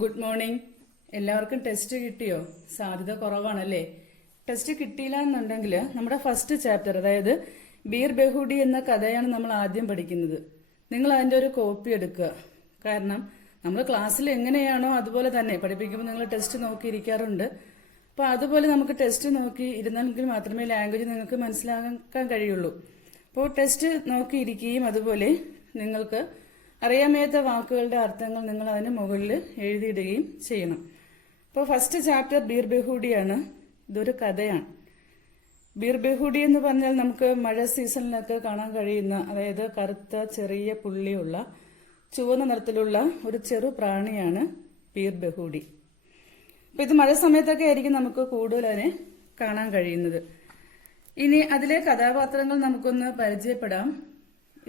Good morning. എല്ലാവർക്കും test കിട്ടിയോ? സാധ്യത കുറവാണല്ലേ. ടെസ്റ്റ് കിട്ടിയില്ല എന്നുണ്ടെങ്കിൽ നമ്മുടെ ഫസ്റ്റ് ചാപ്റ്റർ, അതായത് ബീർ ബെഹൂഡി എന്ന കഥയാണ് നമ്മൾ ആദ്യം പഠിക്കുന്നത്. നിങ്ങൾ അതിൻ്റെ ഒരു കോപ്പി എടുക്കുക. കാരണം നമ്മൾ ക്ലാസ്സിൽ എങ്ങനെയാണോ അതുപോലെ തന്നെ പഠിപ്പിക്കുമ്പോൾ നിങ്ങൾ ടെസ്റ്റ് നോക്കിയിരിക്കാറുണ്ട്. അപ്പോൾ അതുപോലെ നമുക്ക് ടെസ്റ്റ് നോക്കി ഇരുന്നെങ്കിൽ മാത്രമേ ലാംഗ്വേജ് നിങ്ങൾക്ക് മനസ്സിലാക്കാൻ കഴിയുള്ളൂ. അപ്പോൾ ടെസ്റ്റ് നോക്കിയിരിക്കുകയും അതുപോലെ നിങ്ങൾക്ക് അറിയാമേത്ത വാക്കുകളുടെ അർത്ഥങ്ങൾ നിങ്ങൾ അതിന് മുകളിൽ എഴുതിയിടുകയും ചെയ്യണം. അപ്പോൾ ഫസ്റ്റ് ചാപ്റ്റർ ബീർ ബെഹൂഡിയാണ്. ഇതൊരു കഥയാണ്. ബീർ ബെഹൂഡി എന്ന് പറഞ്ഞാൽ നമുക്ക് മഴ സീസണിലൊക്കെ കാണാൻ കഴിയുന്ന, അതായത് കറുത്ത ചെറിയ പുള്ളിയുള്ള ചുവന്ന നിറത്തിലുള്ള ഒരു ചെറു പ്രാണിയാണ് ബീർ ബെഹൂഡി. അപ്പോൾ ഇത് മഴ സമയത്തൊക്കെ ആയിരിക്കും നമുക്ക് കൂടുതൽ അതിനെ കാണാൻ കഴിയുന്നത്. ഇനി അതിലെ കഥാപാത്രങ്ങൾ നമുക്കൊന്ന് പരിചയപ്പെടാം.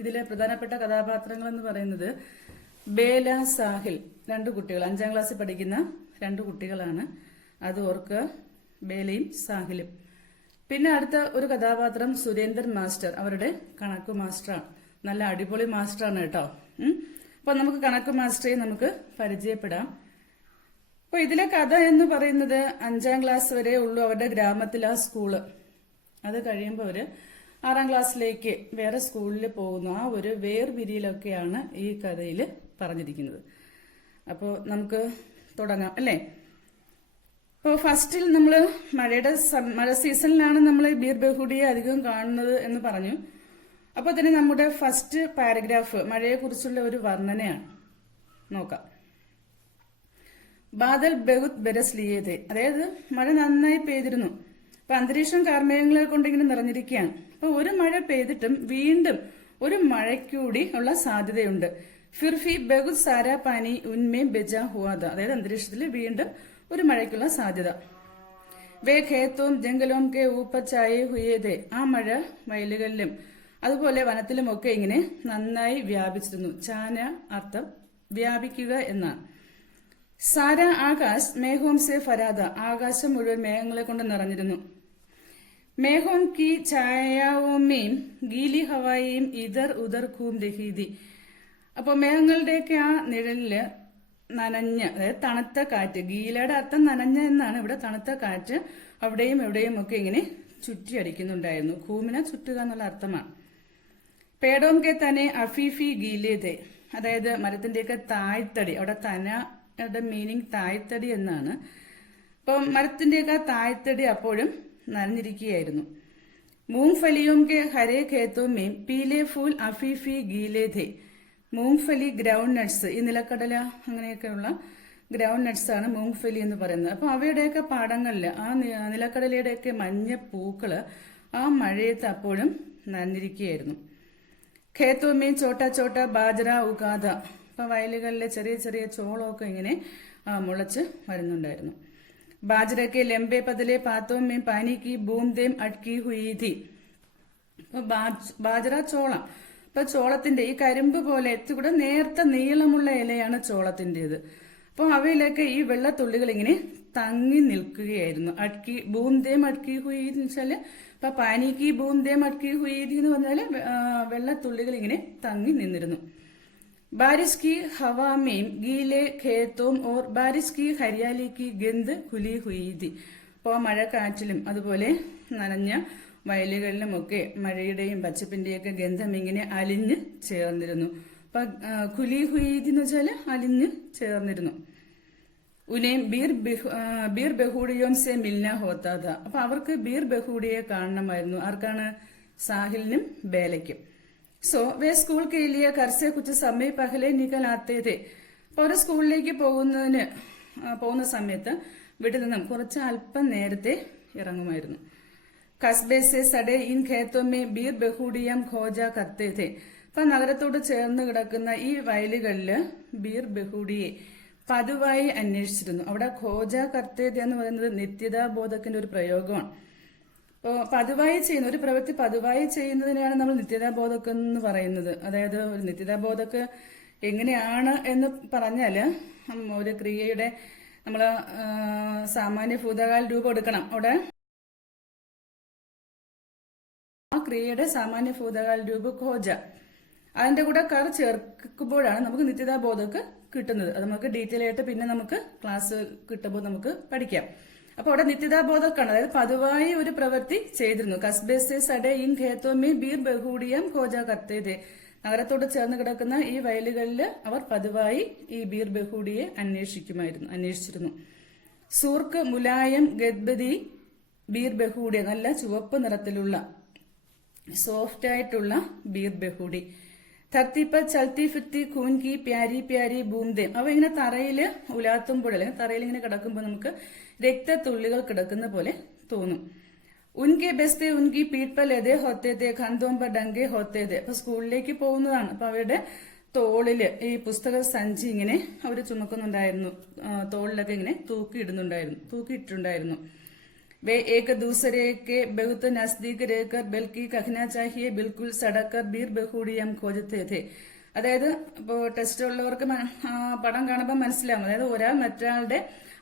ഇതിലെ പ്രധാനപ്പെട്ട കഥാപാത്രങ്ങൾ എന്ന് പറയുന്നത് ബേല, സാഹിൽ, രണ്ടു കുട്ടികൾ, 5ാം ക്ലാസ്സിൽ പഠിക്കുന്ന 2 കുട്ടികളാണ്. അത് ഓർക്കുക, ബേലയും സാഹിലും. പിന്നെ അടുത്ത ഒരു കഥാപാത്രം സുരേന്ദർ മാസ്റ്റർ, അവരുടെ കണക്ക് മാസ്റ്ററാണ്. നല്ല അടിപൊളി മാസ്റ്ററാണ് കേട്ടോ. അപ്പൊ നമുക്ക് കണക്ക് മാസ്റ്ററെ നമുക്ക് പരിചയപ്പെടാം. അപ്പൊ ഇതിലെ കഥ എന്ന് പറയുന്നത് 5ാം ക്ലാസ് വരെ ഉള്ളൂ അവരുടെ ഗ്രാമത്തിൽ ആ സ്കൂള്. അത് കഴിയുമ്പോൾ അവര് 6ാം ക്ലാസ്സിലേക്ക് വേറെ സ്കൂളിൽ പോകുന്നു. ആ ഒരു വേർപിരിയിലൊക്കെയാണ് ഈ കഥയിൽ പറഞ്ഞിരിക്കുന്നത്. അപ്പോൾ നമുക്ക് തുടങ്ങാം അല്ലേ. ഇപ്പോൾ ഫസ്റ്റിൽ നമ്മൾ മഴ സീസണിലാണ് നമ്മൾ ബീർ ബെഹൂഡിയെ അധികം കാണുന്നത് എന്ന് പറഞ്ഞു. അപ്പോൾ തന്നെ നമ്മുടെ ഫസ്റ്റ് പാരഗ്രാഫ് മഴയെക്കുറിച്ചുള്ള ഒരു വർണ്ണനയാണ്. നോക്കാം. ബാദൽ ബഹുത് ബരസ് ലിയേതെ, അതായത് മഴ നന്നായി പെയ്തിരുന്നു. അപ്പൊ അന്തരീക്ഷം കാർമേഘങ്ങളെ കൊണ്ട് ഇങ്ങനെ നിറഞ്ഞിരിക്കുകയാണ്. അപ്പൊ ഒരു മഴ പെയ്തിട്ടും വീണ്ടും ഒരു മഴയ്ക്കൂടി ഉള്ള സാധ്യതയുണ്ട്. ഫിർഫി ബഹുത് സാരാ പാനി ഉന്മേ ബെജ ഹുവാദ, അതായത് അന്തരീക്ഷത്തിൽ വീണ്ടും ഒരു മഴയ്ക്കുള്ള സാധ്യത. വേ ഖേത്തോം ജംഗലോം കെ ഊപ്പർ ചായേ ഹുയേതേ, ആ മഴ വയലുകളിലും അതുപോലെ വനത്തിലുമൊക്കെ ഇങ്ങനെ നന്നായി വ്യാപിച്ചിരുന്നു. ചാന അർത്ഥം വ്യാപിക്കുക എന്നാണ്. സാര ആകാശ് മേഘോം സെ ഫരാദ, ആകാശം മുഴുവൻ മേഘങ്ങളെ കൊണ്ട് നിറഞ്ഞിരുന്നു. മേഘോം കി ഛായാവുമേം ഗീലി ഹവായിയും ഇതർ ഉദർ ഖൂം രഹീതി, അപ്പൊ മേഘങ്ങളുടെയൊക്കെ ആ നിഴലില് നനഞ്ഞ, അതായത് തണുത്ത കാറ്റ്, ഗീലയുടെ അർത്ഥം നനഞ്ഞ എന്നാണ്. ഇവിടെ തണുത്ത കാറ്റ് അവിടെയും എവിടെയും ഒക്കെ ഇങ്ങനെ ചുറ്റി അടിക്കുന്നുണ്ടായിരുന്നു. ഖൂമിനെ ചുറ്റുക എന്നുള്ള അർത്ഥമാണ്. പേടോം കെ തന്നെ അഫീഫി ഗീലേതെ, അതായത് മരത്തിന്റെയൊക്കെ താഴ്ത്തടി, അവിടെ തനയുടെ മീനിങ് താഴ്ത്തടി എന്നാണ്. അപ്പം മരത്തിന്റെയൊക്കെ താഴ്ത്തടി അപ്പോഴും നനഞ്ഞിരിക്കുകയായിരുന്നു. മൂങ്ഫലിയും കെ ഹരേ ഖേത്തോമേം പീലെ ഫൂൽ അഫീഫി ഗീലേധെ, മൂങ്ഫലി ഗ്രൗണ്ട് നട്ട്സ്, ഈ നിലക്കടല അങ്ങനെയൊക്കെയുള്ള ഗ്രൗണ്ട് നട്ട്സ് ആണ് മൂങ്ഫലി എന്ന് പറയുന്നത്. അപ്പൊ അവയുടെയൊക്കെ പാടങ്ങളിൽ ആ നിലക്കടലയുടെയൊക്കെ മഞ്ഞ പൂക്കള് ആ മഴയത്ത് അപ്പോഴും നനഞ്ഞിരിക്കുകയായിരുന്നു. ഖേത്തോമേം ചോട്ട ചോട്ട ബാജറ ഉഗാദ, അപ്പൊ വയലുകളിലെ ചെറിയ ചെറിയ ചോളമൊക്കെ ഇങ്ങനെ മുളച്ച് വരുന്നുണ്ടായിരുന്നു. ബാജറയ്ക്ക് ലെമ്പെ പതലെ പാത്തോമേം പാനിക്ക് ബൂംദേം അട്ക്കി ഹുയീതി, അപ്പൊ ബാജറ ചോളം, അപ്പൊ ചോളത്തിന്റെ ഈ കരിമ്പ് പോലെ കൂടെ നേർത്ത നീളമുള്ള ഇലയാണ് ചോളത്തിൻ്റെത്. അപ്പൊ അവയിലൊക്കെ ഈ വെള്ളത്തുള്ളികൾ ഇങ്ങനെ തങ്ങി നിൽക്കുകയായിരുന്നു. അട്ക്കി ബൂംദേം അട്ക്കി ഹുയീതി എന്ന് വെച്ചാല്, ഇപ്പൊ പാനിക്ക് ബൂംദേം അട്ക്കി ഹുയീതി എന്ന് പറഞ്ഞാല് വെള്ളത്തുള്ളികൾ ഇങ്ങനെ തങ്ങി നിന്നിരുന്നു. बारिश की हवा में गीले खेतों और बारिश की हरियाली की गंध खुली हुई थी. അപ്പോൾ മഴക്കാറ്റിലും അതുപോലെ നനഞ്ഞ വയലുകളിലുമൊക്കെ മഴയുടെയും പച്ചപ്പിന്റെയൊക്കെ ഗന്ധം ഇങ്ങനെ അലിഞ്ഞ് ചേർന്നിരുന്നു. അപ്പൊ ഖുലി ഹുയീദി എന്ന് വെച്ചാല് അലിഞ്ഞ് ചേർന്നിരുന്നു. ഉനേം ബീർ ബെഹൂഡിയോം സെ മിൽന ഹോത്താത, അപ്പൊ അവർക്ക് ബീർ ബെഹൂഡിയെ കാണണമായിരുന്നു. ആർക്കാണ്? സാഹിലിനും ബേലയ്ക്കും. സോ വേ സ്കൂൾ के लिए घर से कुछ समय पहले निकल आते थे. അപ്പോൾ ഒരു സ്കൂളിലേക്ക് പോകുന്ന സമയത്ത് വീട്ടിൽ നിന്നും കുറച്ച് അല്പം നേരത്തെ ഇറങ്ങുമായിരുന്നു. കസ്ബെ സെ സഡേ ഇൻ ഖേത്തോം മേ ബീർ ബെഹൂഡിയം ഖോജ കർത്തേ ഥേ, അപ്പൊ നഗരത്തോട് ചേർന്ന് കിടക്കുന്ന ഈ വയലുകളില് ബീർ ബെഹൂഡിയെ പതിവായി അന്വേഷിച്ചിരുന്നു. അവിടെ ഖോജ കർത്തേ ഥേ എന്ന് പറയുന്നത് നിത്യതാബോധത്തിന്റെ ഒരു പ്രയോഗമാണ്. പതിവായി ചെയ്യുന്ന ഒരു പ്രവൃത്തി പതിവായി ചെയ്യുന്നതിനെയാണ് നമ്മൾ നിത്യതാബോധക്ക് എന്ന് പറയുന്നത്. അതായത് ഒരു നിത്യതാബോധക്ക് എങ്ങനെയാണ് എന്ന് പറഞ്ഞാല്, ഒരു ക്രിയയുടെ നമ്മള് സാമാന്യ ഭൂതകാല രൂപം എടുക്കണം. അവിടെ ആ ക്രിയയുടെ സാമാന്യ ഭൂതകാല രൂപ ഖോജ, അതിന്റെ കൂടെ കർ ചേർക്കുമ്പോഴാണ് നമുക്ക് നിത്യതാബോധക്ക് കിട്ടുന്നത്. അത് നമുക്ക് ഡീറ്റെയിൽ ആയിട്ട് പിന്നെ നമുക്ക് ക്ലാസ് കിട്ടുമ്പോൾ നമുക്ക് പഠിക്കാം. അപ്പൊ അവിടെ നിത്യതാബോധക്കാണ്, അതായത് പതിവായി ഒരു പ്രവൃത്തി ചെയ്തിരുന്നു. കസ്ബേസെ സഡെ ഇൻ ഖേത്തോമേ ബീർ ബഹൂഡിയം ഖോജ കർത്തേതെ. നഗരത്തോട് ചേർന്ന് കിടക്കുന്ന ഈ വയലുകളിൽ അവർ പതിവായി ഈ ബീർ ബഹൂഡിയെ അന്വേഷിച്ചിരുന്നു. സൂർക്ക് മുലായം ഗദ്ബദി ബീർ ബഹൂഡിയ, നല്ല ചുവപ്പ് നിറത്തിലുള്ള സോഫ്റ്റ് ആയിട്ടുള്ള ബീർ ബഹൂഡി. ധർത്തിപ്പ ചൽത്തി ഫിത്തി ഖൂൻ കി പ്യാരി പ്യാരി ബൂംദേ. അവ ഇങ്ങനെ തറയില് ഉലാത്തുമ്പോൾ അല്ലെങ്കിൽ തറയിൽ ഇങ്ങനെ കിടക്കുമ്പോൾ നമുക്ക് രക്തത്തുള്ളികൾ കിടക്കുന്ന പോലെ തോന്നും. ഉൻകെ ബെസ്തെ ഉൻകി പീഠ് പർ ലദേ ഹോത്തേ തേ ഖന്തോം പർ ഡങ്കേ ഹോത്തേ തേ. അപ്പൊ സ്കൂളിലേക്ക് പോകുന്നതാണ്. അപ്പൊ അവരുടെ തോളില് ഈ പുസ്തക സഞ്ചി ഇങ്ങനെ അവർ ചുമക്കുന്നുണ്ടായിരുന്നു, തോളിലൊക്കെ ഇങ്ങനെ തൂക്കിയിട്ടുണ്ടായിരുന്നു. वे एक दूसरे के बहुत नजदीक रहकर बल्कि कहना चाहिए बिल्कुल सड़कर बीर बहूडिയം खोजते थे. അതായത് ഇപ്പോൾ ടെസ്റ്റ് ഉള്ളവർക്ക് പടം കാണുമ്പോൾ മനസ്സിലാവും. അതായത് ഒരാൾ മറ്റൊരാളുടെ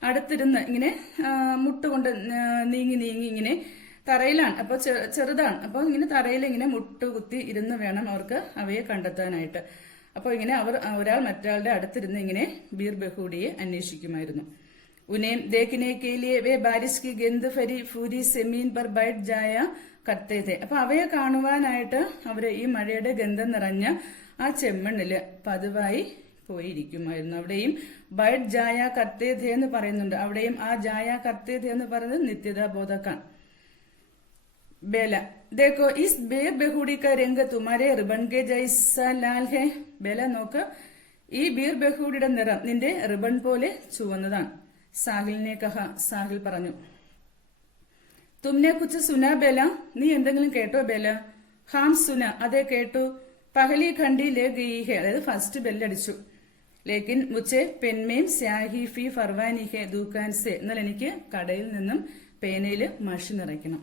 അടുത്തിരുന്ന് ഇങ്ങനെ മുട്ടുകൊണ്ട് നീങ്ങി ഇങ്ങനെ തറയിലാണ്, അപ്പൊ ചെറുതാണ്, അപ്പൊ ഇങ്ങനെ തറയിൽ ഇങ്ങനെ മുട്ടുകുത്തി ഇരുന്ന് വേണം അവർക്ക് അവയെ കണ്ടെത്താനായിട്ട്. അപ്പൊ ഇങ്ങനെ ഒരാൾ മറ്റൊരാളുടെ അടുത്തിരുന്ന് ഇങ്ങനെ ബീർ ബഹൂഡിയെ അന്വേഷിക്കുമായിരുന്നു. उन्हें देखने के लिए वे बारिश की गेंद भरी पूरी जमीन पर बैठ जाया करते थे. അപ്പൊ അവയെ കാണുവാനായിട്ട് അവര് ഈ മഴയുടെ ഗന്ധം നിറഞ്ഞ ആ ചെമ്മണ്ണില് പതിവായി പോയിരിക്കുമായിരുന്നു. അവിടെയും ബൈഡ് ജായ കർത്തേധ എന്ന് പറയുന്നുണ്ട്. അവിടെയും ആ ജായ കർത്തേധ എന്ന് പറയുന്നത് നിത്യതാബോധക്കാണ്. बेला देखो इस बेर बेहूडी का रंग तुम्हारे रिबन के जैसा लाल है. बेല നോക്ക്, ഈ ബീർ ബഹൂഡിയുടെ നിറം നിന്റെ റിബൺ പോലെ ചുവന്നതാണ്. സാഹിലിനെ കഹ, സാഹിൽ പറഞ്ഞു. തുമ്നെ കുച്ച് സുന ബേല, നീ എന്തെങ്കിലും കേട്ടോ ബേല? ഹാം സുന, അതെ കേട്ടു. പഹലി ഖണ്ഡി ലേ ഗയി ഹെ, അതായത് ഫസ്റ്റ് ബെല്ലടിച്ചു. ലേക്കിൻ മുച്ചെ പെൻമേം സ്യാഹി ഫി ഫർവാനി ഹെ ദുക്കാൻ സെ, എന്നാൽ എനിക്ക് കടയിൽ നിന്നും പേനയിൽ മഷി നിറയ്ക്കണം.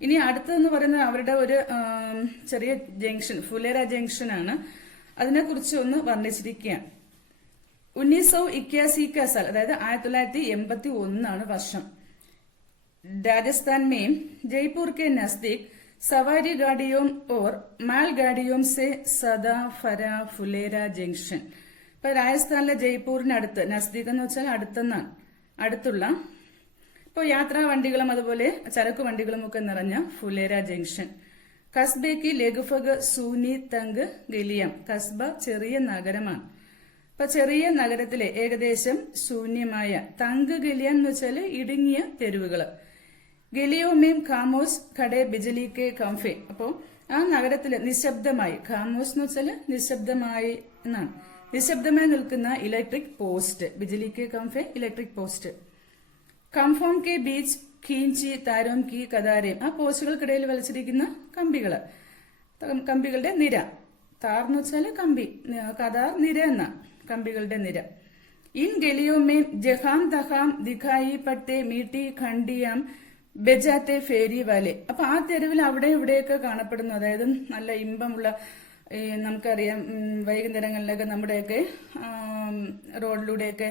ഇനി അടുത്തതെന്ന് പറയുന്നത് അവരുടെ ഒരു ചെറിയ ജംഗ്ഷൻ, ഫുലേര ജംഗ്ഷൻ ആണ്. അതിനെക്കുറിച്ച് ഒന്ന് വർണ്ണിച്ചിരിക്കുകയാണ്. 1981 का साल, അതായത് 1981 വർഷം. राजस्थान में जयपुर के नजदीक सवारी गाड़ियों और माल गाड़ियों से सदा फरा फुलेरा जंक्शन. ഇപ്പൊ രാജസ്ഥാനിലെ ജയ്പൂരിനടുത്ത്, നസ്ദീക് എന്ന് വെച്ചാൽ അടുത്തുള്ള ഇപ്പോൾ യാത്രാ വണ്ടികളും അതുപോലെ ചരക്ക് വണ്ടികളും ഒക്കെ നിറഞ്ഞ ഫുലേര ജംഗ്ഷൻ. കസ്ബയ്ക്ക് ലഘുഫഗ് സൂനി തങ്ക് ഗലിയം. കസ്ബ ചെറിയ നഗരമാണ്. ഇപ്പൊ ചെറിയ നഗരത്തിലെ ഏകദേശം ശൂന്യമായ തങ്ക് ഗലിയം എന്ന് വെച്ചാൽ ഇടുങ്ങിയ തെരുവുകള്. ഗലിയോമേം ഖാമോസ് ഖഡെ ബിജലി കെ കംഫെ. അപ്പോ ആ നഗരത്തില് നിശബ്ദമായി, ഖാമോസ് എന്ന് വെച്ചാൽ നിശബ്ദമായി എന്നാണ്, നിശബ്ദമായി നിൽക്കുന്ന ഇലക്ട്രിക് പോസ്റ്റ്. ബിജലി കെ കംഫെ, ഇലക്ട്രിക് പോസ്റ്റ്. കംഫോം കെ ബീച്ച് ഖീഞ്ചി താരോം കി കതാരേം. ആ പോസ്റ്റുകൾക്കിടയിൽ വലിച്ചിരിക്കുന്ന കമ്പികളുടെ നിര. താർ എന്ന് വെച്ചാൽ കമ്പി, കതാർ നിര എന്ന കമ്പികളുടെ നിര. ഇൻ ഗലിയോമേ ജഹാം തഹാം ദിഖായി പട്ടെ മീട്ടി ഖണ്ഡിയാം ബെജാത്തെ ഫേരി വാലെ. അപ്പൊ ആ തെരുവിൽ അവിടെ ഇവിടെയൊക്കെ കാണപ്പെടുന്നു, അതായത് നല്ല ഇമ്പമുള്ള, നമുക്കറിയാം വൈകുന്നേരങ്ങളിലൊക്കെ നമ്മുടെയൊക്കെ റോഡിലൂടെയൊക്കെ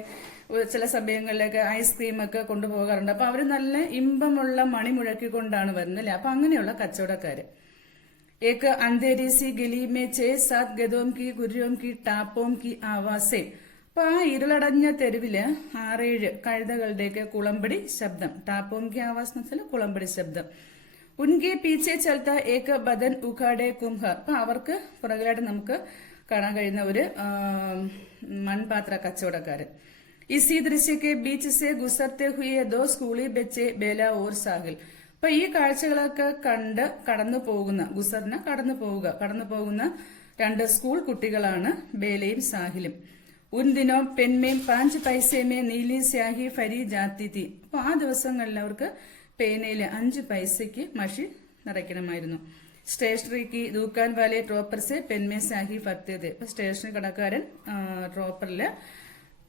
ചില സമയങ്ങളിലൊക്കെ ഐസ്ക്രീം ഒക്കെ കൊണ്ടുപോകാറുണ്ട്. അപ്പൊ അവര് നല്ല ഇമ്പമുള്ള മണി മുഴക്കിക്കൊണ്ടാണ് വരുന്നത് അല്ലെ. അപ്പൊ അങ്ങനെയുള്ള കച്ചവടക്കാര്. एक अंधेरी सी गली में 6-7 गधों की गुर्रों की टापों की आवाज़े. അപ്പൊ ആ ഇരുളടഞ്ഞ തെരുവില് 6-7 കഴുതകളുടെയൊക്കെ കുളമ്പടി ശബ്ദം. ടാപ്പോം കി ആവാസ് എന്ന് വെച്ചാൽ കുളമ്പടി ശബ്ദം. ഉൻകെ പീച്ചെ ചലത്ത ഏക ബദൻ ഉഖാടെ കുംഹർ. അപ്പൊ അവർക്ക് പുറകിലായിട്ട് നമുക്ക് കാണാൻ കഴിയുന്ന ഒരു മൺപാത്ര കച്ചവടക്കാരൻ. ഇസി ദൃശ്യക്കെ ബീച്ച് സെ ഗുസർത്തെ ഹുയെ ദോ സ്കൂളി ബെച്ചെ ബേല ഓർ സാഹിൽ. അപ്പൊ ഈ കാഴ്ചകളൊക്കെ കണ്ട് കടന്നു പോകുന്ന 2 സ്കൂൾ കുട്ടികളാണ് ബേലയും സാഹിലും. ഉൻ ദിനോ പെൻമേം 5 പൈസേമേ നീലി സ്യാഹി ഫരി ജാത്തി തീ. അപ്പൊ ആ ദിവസങ്ങളിൽ അവർക്ക് പേനയില് 5 പൈസയ്ക്ക് മഷി നിറയ്ക്കണമായിരുന്നു. സ്റ്റേഷനറിക്ക് ദൂക്കാൻ വാലെ ട്രോപ്പർ സെ പെൻമേ സ്യാഹി ഫർത്തേത്. അപ്പൊ സ്റ്റേഷനറി കടക്കാരൻ ട്രോപ്പറില്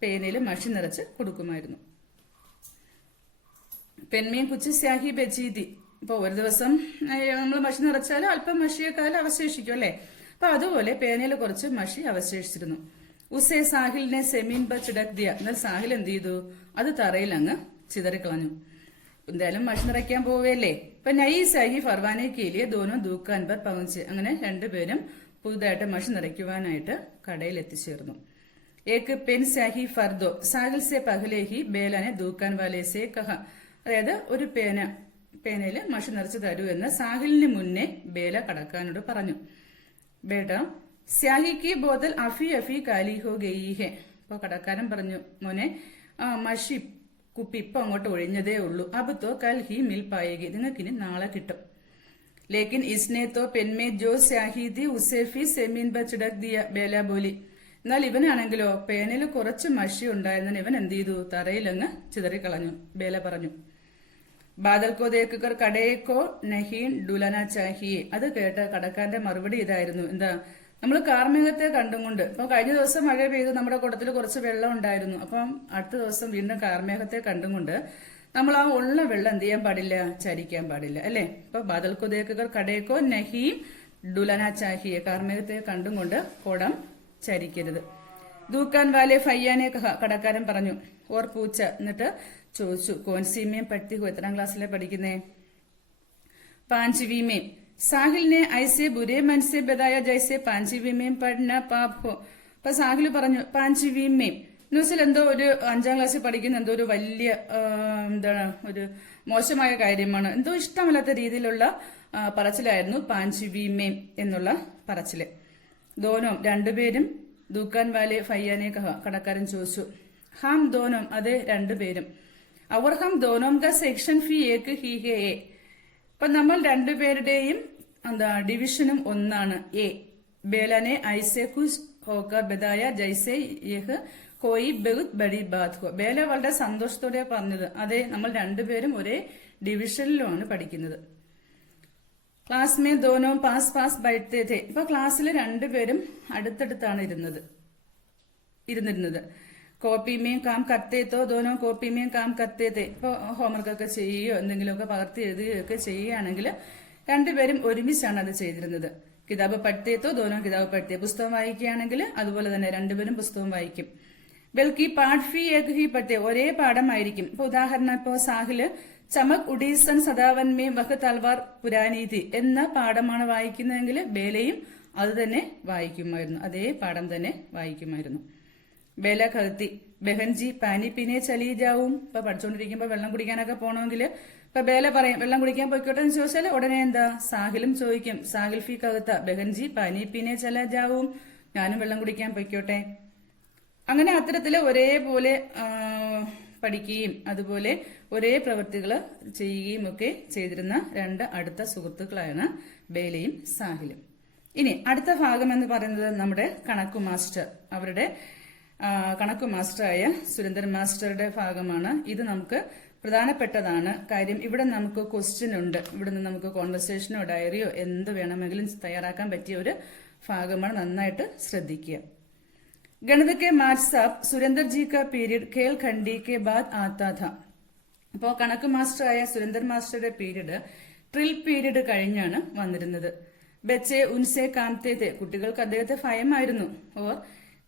പേനയില് മഷി നിറച്ച് കൊടുക്കുമായിരുന്നു. പെൻമേം കുച്ച് സ്യാഹി ബെച്ചീതി. ഇപ്പൊ ഒരു ദിവസം നമ്മൾ മഷി നിറച്ചാൽ അല്പം മഷിയേക്കാൾ അവശേഷിക്കും അല്ലെ. അപ്പൊ അതുപോലെ പേനയിൽ കുറച്ച് മഷി അവശേഷിച്ചിരുന്നു. ഉസേ സാഹിലിനെ സെമീൻ പർ ചിടക് ദിയ. എന്നാൽ സാഹിൽ എന്ത് ചെയ്തു? അത് തറയിൽ അങ്ങ് ചിതറിക്കളഞ്ഞു. എന്തായാലും മഷി നിറയ്ക്കാൻ പോവുകയല്ലേ. ഇപ്പൊ നൈ സാഹി ഫർവാനെ കേലിയെ ദോനോ ദൂക്കാൻ പർ പहुंचे. അങ്ങനെ 2 പേരും പുതുതായിട്ട് മഷി നിറയ്ക്കുവാനായിട്ട് കടയിൽ എത്തിച്ചേർന്നു. ഏക്ക് പെൻ സ്യാഹി ഫർദോ സാഹിൽ സെ പഹലേഹി ബേലാനെ ദൂക്കാൻ വാലേ സെ കഹ. അതായത് ഒരു പേനയിൽ മഷി നിറച്ചു തരൂ എന്ന് സാഹിലിന് മുന്നേ ബേല കടക്കാനോട് പറഞ്ഞു. ബേട്ട സ്യാഹിക്ക് ബോതൽ അഫി അഫി കാലി ഹോ ഗയി ഹെ. അപ്പൊ കടക്കാരൻ പറഞ്ഞു, മോനെ മഷി കുപ്പി ഇപ്പൊ അങ്ങോട്ട് ഒഴിഞ്ഞതേ ഉള്ളൂ. അബത്തോ കൽ ഹി മിൽ പായേഗി, നിങ്ങൾക്കിനി നാളെ കിട്ടും. ലേക്കിൻ ഇസ്നെ തോ പെൻമേ ജോ സ്യാഹി ദി ഉസേഫി സെമീൻ ബ ചിടക് ദിയ, ബേല ബോലി. എന്നാൽ ഇവനാണെങ്കിലോ പേനയിൽ കുറച്ച് മഷി ഉണ്ടായിരുന്ന ഇവൻ എന്ത് ചെയ്തു, തറയിലങ്ങ് ചിതറിക്കളഞ്ഞു. ബേല പറഞ്ഞു. ബാദൽക്കോ ദേക്കർ കടയേക്കോ നഹീൻ ഡുലന ചാഹിയെ. അത് കേട്ട് കടക്കാരന്റെ മറുപടി ഇതായിരുന്നു, എന്താ, നമ്മൾ കാർമേഘത്തെ കണ്ടുകൊണ്ട് ഇപ്പൊ കഴിഞ്ഞ ദിവസം മഴ പെയ്തു, നമ്മുടെ കുടത്തിൽ കുറച്ച് വെള്ളം ഉണ്ടായിരുന്നു. അപ്പം അടുത്ത ദിവസം വീണ്ടും കാർമേഘത്തെ കണ്ടുകൊണ്ട് നമ്മൾ ആ ഉള്ള വെള്ളം എന്ത് ചെയ്യാൻ പാടില്ല, ചരിക്കാൻ പാടില്ല, അല്ലെ. ഇപ്പൊ ബാദൽക്കോ ദേക്കർ കടയേക്കോ നഹീം ഡുലന ചാഹിയെ, കാർമേഘത്തെ കണ്ടും കൊണ്ട് കുടം ചരിക്കരുത്. ദൂക്കാൻ വാലെ ഫയ്യാനെ കഹ, കടക്കാരൻ പറഞ്ഞു. ഓർ പൂച്ച, എന്നിട്ട് ചോദിച്ചു, കോൻസീമയും പട്ടികോ, എത്രാം ക്ലാസ്സിലെ പഠിക്കുന്നേ? പാഞ്ചിവിമേം. സാഹിലിനെ ഐസെ ബുരേ മനസ്സെ ബതായ ജൈസെ പാഞ്ചിവിമേം പഠന പാപ് ഹോ. അപ്പൊ സാഹിൽ പറഞ്ഞു പാഞ്ചിവിമേം എന്ന് വെച്ചാൽ എന്തോ ഒരു 5ാം ക്ലാസ്സിൽ പഠിക്കുന്ന എന്തോ ഒരു വലിയ എന്താണ് ഒരു മോശമായ കാര്യമാണ്, എന്തോ ഇഷ്ടമല്ലാത്ത രീതിയിലുള്ള പറച്ചിലായിരുന്നു പാഞ്ചിവിമേം എന്നുള്ള പറച്ചില്. ദോനോം, രണ്ടുപേരും. ദൂക്കാൻ വാലെ ഫയ്യാനെ കഹ, കടക്കാരൻ ചോദിച്ചു. ഹാം ദോനോം, അതെ രണ്ടുപേരും. അവർ ഹം ദോനോം കാ സെക്ഷൻ ഫീ ഏക്ക് ഹി ഹെ എ. അപ്പൊ നമ്മൾ രണ്ടുപേരുടെയും ഡിവിഷനും ഒന്നാണ്, A. ബേലാനെ ഐസെ കുശ് hawker ബദായ ജൈസെ യഹ് Koi ബഹുത് buddy Baat ഹോ. ബേല വളരെ സന്തോഷത്തോടെ പറഞ്ഞത്, അതെ നമ്മൾ രണ്ടുപേരും ഒരേ ഡിവിഷനിലുമാണ് പഠിക്കുന്നത്. ക്ലാസ് മേ ദോനോ പാസ് പാസ് ബൈഠത്തെ ഥേ. ഇപ്പൊ ക്ലാസ്സിൽ രണ്ടുപേരും അടുത്തടുത്താണ് ഇരുന്നിരുന്നത്. കോപ്പിമേയും കാം കത്തേത്തോ ദോനോ കോപ്പിമേയും കാം കത്തേത്തെ. ഇപ്പൊ ഹോംവർക്ക് ഒക്കെ ചെയ്യുകയോ എന്തെങ്കിലുമൊക്കെ പകർത്തി എഴുതുകയൊക്കെ ചെയ്യുകയാണെങ്കിൽ രണ്ടുപേരും ഒരുമിച്ചാണ് അത് ചെയ്തിരുന്നത്. കിതാബ് പഠിത്തേത്തോ ദോനോ കിതാബ് പഠിത്തേ. പുസ്തകം വായിക്കുകയാണെങ്കിൽ അതുപോലെ തന്നെ രണ്ടുപേരും പുസ്തകം വായിക്കും. ബൽക്കി പാഠ് ഫി ഏക് ഹി പഠിത്തേ, ഒരേ പാഠമായിരിക്കും. ഇപ്പൊ ഉദാഹരണം, ഇപ്പോ സാഹില് ചമക് ഉഡീസൻ സദാവൻ മേ വഹ് തൽവാർ പുരാനീതി എന്ന പാഠമാണ് വായിക്കുന്നതെങ്കിൽ ബേലയും അത് തന്നെ വായിക്കുമായിരുന്നു, അതേ പാഠം തന്നെ വായിക്കുമായിരുന്നു. ബേല കഴുത്തി ബെഹൻജി പാനി പിനെ ചലി ജാവും. ഇപ്പൊ പഠിച്ചുകൊണ്ടിരിക്കുമ്പോ വെള്ളം കുടിക്കാനൊക്കെ പോകണമെങ്കിൽ ഇപ്പൊ ബേല പറയും വെള്ളം കുടിക്കാൻ പോയിക്കോട്ടെ എന്ന് ചോദിച്ചാൽ ഉടനെ എന്താ സാഹിലും ചോദിക്കും, സാഹിൽ ഫി കഴുത്ത ബെഹൻജി പാനി പിനെ ചല ജാവും, ഞാനും വെള്ളം കുടിക്കാൻ പോയിക്കോട്ടെ. അങ്ങനെ അത്തരത്തില് ഒരേപോലെ പഠിക്കുകയും അതുപോലെ ഒരേ പ്രവൃത്തികൾ ചെയ്യുകയും ഒക്കെ ചെയ്തിരുന്ന രണ്ട് അടുത്ത സുഹൃത്തുക്കളാണ് ബേലയും സാഹിലും. ഇനി അടുത്ത ഭാഗം എന്ന് പറയുന്നത് നമ്മുടെ കണക്കു മാസ്റ്റർ, അവരുടെ കണക്കു മാസ്റ്ററായ സുരേന്ദ്രൻ മാസ്റ്ററുടെ ഭാഗമാണ്. ഇത് നമുക്ക് പ്രധാനപ്പെട്ടതാണ്. കാര്യം ഇവിടെ നമുക്ക് ക്വസ്റ്റ്യൻ ഉണ്ട്, ഇവിടെ നിന്ന് നമുക്ക് കോൺവെർസേഷനോ ഡയറിയോ എന്ത് വേണമെങ്കിലും തയ്യാറാക്കാൻ പറ്റിയ ഒരു ഭാഗമാണ്. നന്നായിട്ട് ശ്രദ്ധിക്കുക. गणित के मार्च साहब सुरेंद्र जी का पीरियड खेल खंडी के बाद आता था. അപ്പോൾ കണക്ക് മാസ്റ്റർ ആയ സുരേന്ദ്രൻ മാസ്റ്ററുടെ പീരീഡ് ട്രിൽ പീരീഡ് കഴിഞ്ഞാണ് വന്നിരുന്നത്. ബച്ചെ ഉൻസെ കാംതേ തെ, കുട്ടികൾക്ക് അദ്ദേഹത്തെ ഭയമായിരുന്നു. ഓർ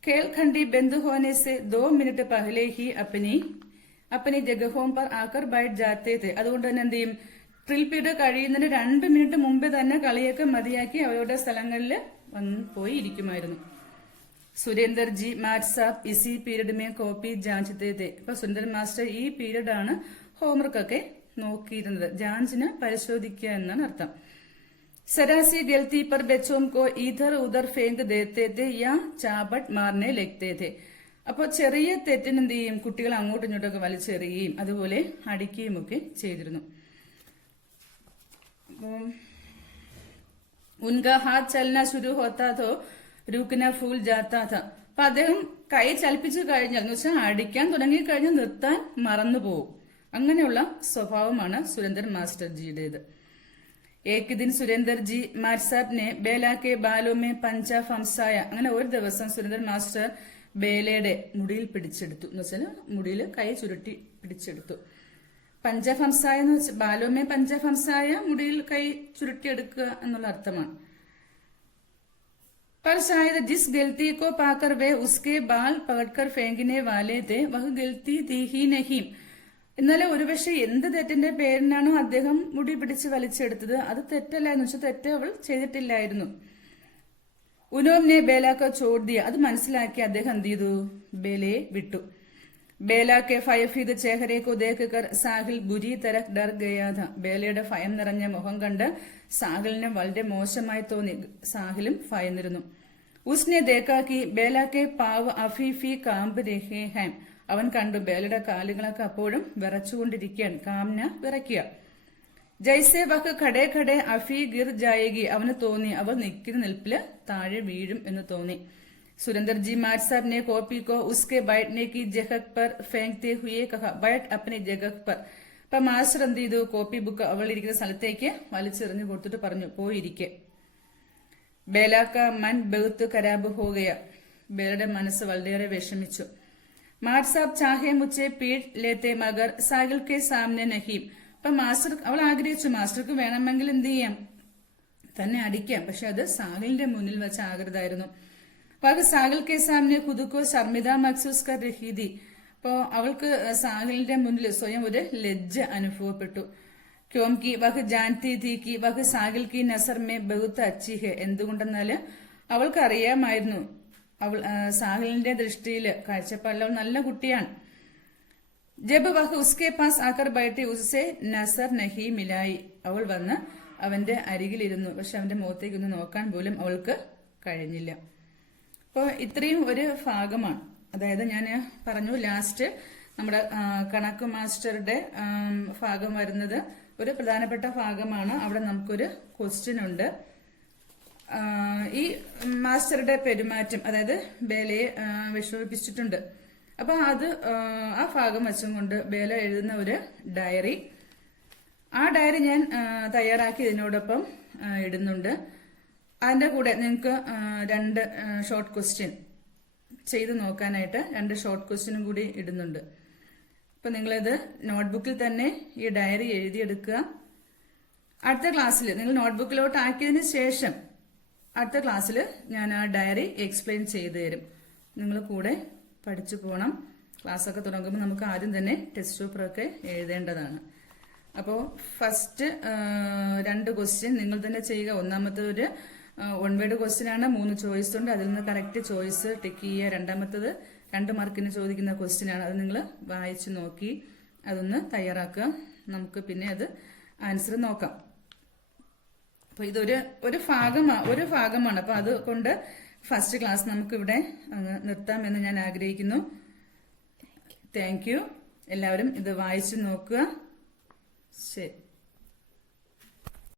ഖേൽ ഖണ്ഡി ബന്ദ് ഹോനെ സെ 2 മിനിറ്റ് പഹലെ ഹി അപ്പനി ജഗഹോം പർ ആക്കർ ബൈഠ് ജാത്തേ തെ. അതുകൊണ്ട് തന്നെ എന്ത് ചെയ്യും, ട്രിൽ പീരീഡ് കഴിയുന്നതിന് 2 മിനിറ്റ് മുമ്പേ തന്നെ കളിയൊക്കെ മതിയാക്കി അവരുടെ സ്ഥലങ്ങളിൽ പോയി ഇരിക്കുമായിരുന്നു. സുരേന്ദർ ജി മാറ്റ് സാബ് ഇസി പീരീഡ് മേ കോപ്പി ജാഞ്ചത്തെ തെ. ഇപ്പൊ സുരേന്ദ്രൻ മാസ്റ്റർ ഈ പീരീഡ് ആണ് ഹോംവർക്ക് ഒക്കെ നോക്കിയിരുന്നത്, ജാഞ്ചിന് പരിശോധിക്കുക എന്നാണ് അർത്ഥം. സരാസി ഗൽത്തി പർ ബച്ചോം കോ ഇധർ ഉധർ ഫേങ്ക് ദേത്തെ തെ യാ ചാബട്ട് മാർനെ ലഗ്തേ തെ. അപ്പൊ ചെറിയ തെറ്റിന് എന്ത് ചെയ്യും, കുട്ടികൾ അങ്ങോട്ടും ഇങ്ങോട്ടൊക്കെ വലിച്ചെറിയുകയും അതുപോലെ അടിക്കുകയും ഒക്കെ ചെയ്തിരുന്നു. ഉൻകാ ഹാത്ത് ചലന ശുരു ഹോത്താ തോ രൂക്കന ഫൂൽ ജാത്താ ഥ. അപ്പൊ അദ്ദേഹം കൈ ചലിപ്പിച്ചു കഴിഞ്ഞാൽ എന്ന് വെച്ചാൽ അടിക്കാൻ തുടങ്ങി കഴിഞ്ഞാൽ നിർത്താൻ മറന്നു പോകും. അങ്ങനെയുള്ള സ്വഭാവമാണ് സുരേന്ദ്രൻ മാസ്റ്റർ ജിയുടേത്. ഏക് ദിൻ സുരേന്ദർ ജി മാറ്റ് സാബിനെ ബേലാക്കെ ബാലോമേ പഞ്ച ഫംസായ. അങ്ങനെ ഒരു ദിവസം സുരേന്ദ്രൻ മാസ്റ്റർ ബേലയുടെ മുടിയിൽ പിടിച്ചെടുത്തു, എന്ന് വെച്ചാൽ മുടിയിൽ കൈ ചുരുട്ടി പിടിച്ചെടുത്തു. പഞ്ചഫംസായ എന്ന് വെച്ചാൽ ബാലോമേ പഞ്ചഫംസായ, മുടിയിൽ കൈ ചുരുട്ടിയെടുക്കുക എന്നുള്ള അർത്ഥമാണ്. पर शायद जिस गलती को पाकर वे उसके बाल पकड़कर फेंकने वाले थे वह गलती थी ही नहीं. എന്നാല് ഒരുപക്ഷെ എന്ത് തെറ്റിന്റെ പേരിനാണോ അദ്ദേഹം മുടി പിടിച്ച് വലിച്ചെടുത്തത് അത് തെറ്റല്ല എന്ന് വെച്ചാൽ തെറ്റ് അവൾ ചെയ്തിട്ടില്ലായിരുന്നു. ഉനോമിനെ ബേലാക്ക ചോദ്യ അത് മനസ്സിലാക്കി അദ്ദേഹം എന്ത് ചെയ്തു? ബേലയെ വിട്ടു. ബേലാക്കെ ഫയഫീദ് ചേഹരേക്കോ ദേക്കർ സാഹിൽ ബുരി തരക് ഡർ ഗയാഥ. ബേലയുടെ ഭയം നിറഞ്ഞ മുഖം കണ്ട് സാഹിലിന് വളരെ മോശമായി തോന്നി. സാഹിലും ഭയന്നിരുന്നു. ഉസ്നെ ദേക്കാക്കി ബേലാക്കെ പാവ് അഫീഫി കാമ്പ് രഹേ ഹാം. അവൻ കണ്ടു ബേലയുടെ കാലുകളൊക്കെ അപ്പോഴും വിറച്ചുകൊണ്ടിരിക്കുകയാണ്. കാംന വിറയ്ക്കുക. ജയ്സെ വക്ക് ഖടേ ഖടേ അഫി ഗിർ ജായേഗി. അവന് തോന്നി അവൾ നിൽക്കുന്ന നിൽപ്പില് താഴെ വീഴും എന്ന് തോന്നി. സുരേന്ദർജി മാർ സാബ് ने कॉपी को उसके बैठने की जगह पर फेंकते हुए कहा बैठ अपनी जगह पर. അപ്പൊ മാസ്റ്റർ എന്ത് ചെയ്തു? കോപ്പി ബുക്ക് അവൾ ഇരിക്കുന്ന സ്ഥലത്തേക്ക് വലിച്ചെറിഞ്ഞു കൊടുത്തിട്ട് പറഞ്ഞു പോയിരിക്കെ. ബേലാക്ക മൻ ബഹുത്ത് ഖരാബ് ഹോ ഗയ. ബേലയുടെ മനസ്സ് വളരെയേറെ വിഷമിച്ചു. മാർ സാബ് ചാഹെ മുച്ചെ പീഡ് ലേത്തെ മഗർ സാഹിൽ കെ സാമനെ നഹീം. അപ്പൊ മാസ്റ്റർ അവൾ ആഗ്രഹിച്ചു മാസ്റ്റർക്ക് വേണമെങ്കിൽ എന്ത് ചെയ്യാം, തന്നെ അടിക്കാം, പക്ഷെ അത് സാഹിലിന്റെ മുന്നിൽ വെച്ച് ആകരുതായിരുന്നു. വഹ് സാഹിൽ കെ സാമനെ ഖുദുക്കോ ശർമിത മഖ്സൂസ് കർ രഹി थी. അപ്പോ അവൾക്ക് സാഹിലിന്റെ മുന്നിൽ സ്വയം ഒരു ലജ്ജ അനുഭവപ്പെട്ടു. ക്യോംകി വഹ് ജാൻതി थी कि വഹ് സാഹിൽ കി നസർ മേ ബഹുത്ത് അച്ചി ഹെ. എന്തുകൊണ്ടെന്നാല് അവൾക്ക് അറിയാമായിരുന്നു അവൾ സാഹിലിന്റെ ദൃഷ്ടിയിൽ കാഴ്ചപ്പാടിൽ അവൾ നല്ല കുട്ടിയാണ്. ജബ് വഹ് ഉസ്കെ പാസ് ആക്കർ ബൈഠി ഉസ്സെ നസർ നഹി മിലായി. അവൾ വന്ന് അവന്റെ അരികിലിരുന്നു, പക്ഷെ അവന്റെ മുഖത്തേക്കൊന്ന് നോക്കാൻ പോലും അവൾക്ക് കഴിഞ്ഞില്ല. അപ്പോൾ ഇത്രയും ഒരു ഭാഗമാണ്. അതായത് ഞാൻ പറഞ്ഞു ലാസ്റ്റ് നമ്മുടെ കണക്ക് മാസ്റ്ററുടെ ഭാഗം വരുന്നത് ഒരു പ്രധാനപ്പെട്ട ഭാഗമാണ്. അവിടെ നമുക്കൊരു ക്വസ്റ്റ്യൻ ഉണ്ട്. ഈ മാസ്റ്ററുടെ പെരുമാറ്റം അതായത് ബേലയെ വിഷമിപ്പിച്ചിട്ടുണ്ട്. അപ്പൊ അത് ആ ഭാഗം വെച്ചും കൊണ്ട് ബേല എഴുതുന്ന ഒരു ഡയറി, ആ ഡയറി ഞാൻ തയ്യാറാക്കി ഇതിനോടൊപ്പം ഇടുന്നുണ്ട്. അതിന്റെ കൂടെ നിങ്ങൾക്ക് 2 ഷോർട്ട് ക്വസ്റ്റ്യൻ ചെയ്ത് നോക്കാനായിട്ട് 2 ഷോർട്ട് ക്വസ്റ്റ്യനും കൂടി ഇടുന്നുണ്ട്. അപ്പൊ നിങ്ങളിത് നോട്ട്ബുക്കിൽ തന്നെ ഈ ഡയറി എഴുതിയെടുക്കുക. അടുത്ത ക്ലാസ്സിൽ നിങ്ങൾ നോട്ട്ബുക്കിലോട്ട് ആക്കിയതിന് ശേഷം അടുത്ത ക്ലാസ്സിൽ ഞാൻ ആ ഡയറി എക്സ്പ്ലെയിൻ ചെയ്തു തരും. നിങ്ങൾ കൂടെ പഠിച്ചു പോകണം. ക്ലാസ്സൊക്കെ തുടങ്ങുമ്പോൾ നമുക്ക് ആദ്യം തന്നെ ടെസ്റ്റ് പേപ്പറൊക്കെ എഴുതേണ്ടതാണ്. അപ്പോൾ ഫസ്റ്റ് 2 ക്വസ്റ്റ്യൻ നിങ്ങൾ തന്നെ ചെയ്യുക. ഒന്നാമത്തെ ഒരു 1 വേർഡ് ക്വസ്റ്റ്യൻ ആണ്, 3 ചോയ്സ് ഉണ്ട്. അതിൽ നിന്ന് കറക്റ്റ് ചോയ്സ് ടിക്ക് ചെയ്യുക. രണ്ടാമത്തത് 2 മാർക്കിന് ചോദിക്കുന്ന ക്വസ്റ്റ്യൻ ആണ്. അത് നിങ്ങൾ വായിച്ചു നോക്കി അതൊന്ന് തയ്യാറാക്കുക. നമുക്ക് പിന്നെ അത് ആൻസർ നോക്കാം. അപ്പൊ ഇതൊരു ഭാഗമാണ്. അപ്പൊ അതുകൊണ്ട് ഫസ്റ്റ് ക്ലാസ് നമുക്കിവിടെ നിർത്താമെന്ന് ഞാൻ ആഗ്രഹിക്കുന്നു. Thank you. എല്ലാവരും ഇത് വായിച്ചു നോക്കുക. ശരി.